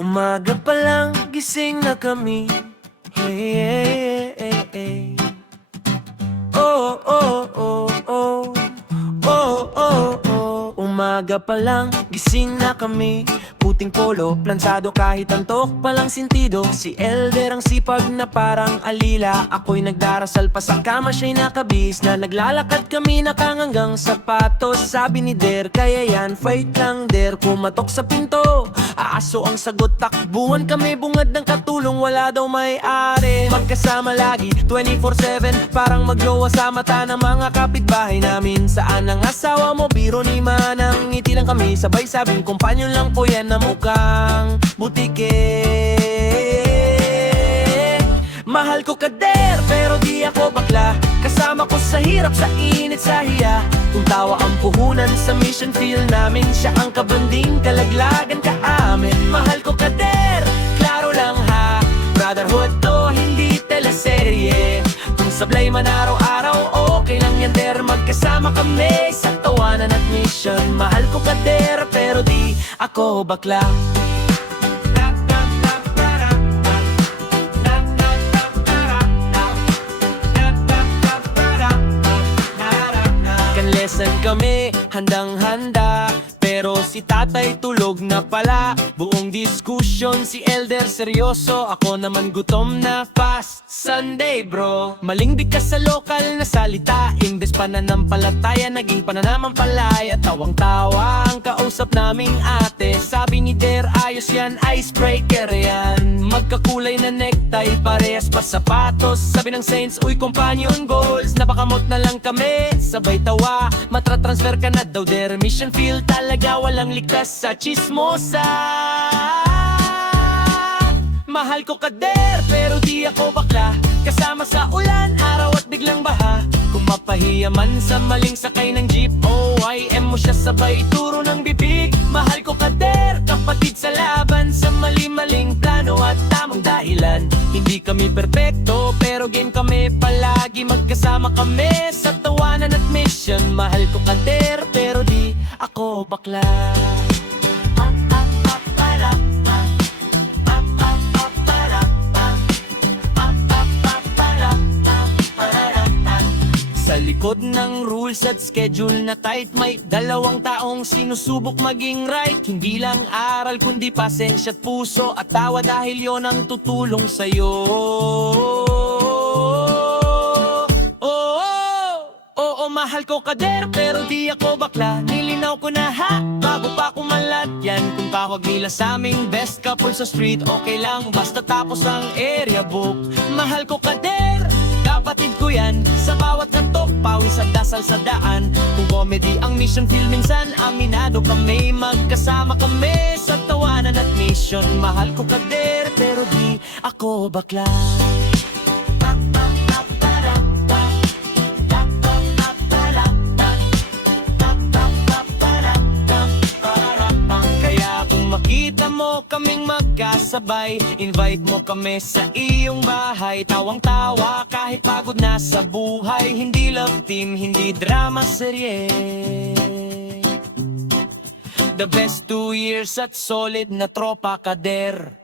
Umaga pa lang, gising na kami. Hey, hey, hey, hey. Oh, oh, oh, oh. Oh, oh, oh. Umaga pa lang, gising na kami. Puting polo, plansado kahit antok palang sintido. Si Elder ang sipag na parang alila. Ako'y nagdarasal pa sa kama, siya'y nakabis na naglalakad kami nakanganggang sapatos. Sabi ni Der, kaya yan, fight lang Der. Kumatok sa pinto, aaso ang sagot. Takbuhan kami, bungad ng katulong, wala daw may-ari. Magkasama lagi, 24/7, parang magjowa sa mata ng mga kapitbahay namin. Saan ang asawa mo? Biro ni Manang, ngiti lang kami. Sabay sabing, kumpanyon lang po yan na mukhang butike. Mahal ko kader, pero di ako bakla. Kasama ko sa hirap, sa init, sa hiya. Kung tawa ang puhunan sa mission field namin, siya ang kabanding, kalaglagan ka amin. Mahal ko kader, klaro lang ha. Brotherhood to, hindi teleserye. Kung sablay man araw-araw, okay lang yan der. Magkasama kami sa tawanan at mission. Mahal ko kader, pero di ako bakla. Lesson kami, handang-handa, pero si tatay tulog na pala. Buong diskusyon si Elder seryoso, ako naman gutom na. Fast Sunday bro, maling ka sa lokal na salita. Imbes pananampalataya, naging pananamampalaya. Tawang-tawa ang kausap naming ate. Sabi ni Der, ayos yan, icebreaker yan. Magkakulay na necktie, parehas pa sapatos. Sabi ng Saints, uy companion goals. Napakamot na lang kami, sabay tawa. Matra-transfer ka na daw Der, mission field talaga, walang ligtas sa chismosa. Mahal ko kader, pero di ako bakla. Kasama sa ulan, araw at biglang baha. Kung mapahiya man sa maling sakay ng jeep, OIM mo siya sabay turo ng bibig. Mahal ko kader, kapatid sa laban, sa mali-maling plano at tamang dahilan. Hindi kami perpekto, pero game kami palagi. Magkasama kami sa tawanan at mission. Mahal ko kader, pero di ako bakla. Sa likod ng rules at schedule na tight, may dalawang taong sinusubok maging right. Hindi lang aral kundi pasensya at puso at tawa, dahil yon ang tutulong sa'yo. Oo, mahal ko kader, pero di ako bakla. Nilinaw ko na ha, bago pa kumalat yan. Kung tawag nila sa aming best couple sa street, okay lang, basta tapos ang area book. Mahal ko kader, kapatid ko yan. Sa bawat natok, pawis at dasal sa daan. Kung comedy ang mission field, minsan aminado kami. Magkasama kami sa tawanan at mission. Mahal ko kader, pero di ako bakla. Makita mo kaming magkasabay, invite mo kami sa iyong bahay. Tawang-tawa kahit pagod na sa buhay. Hindi love team, hindi drama serye. The best 2 years at solid na tropa kader.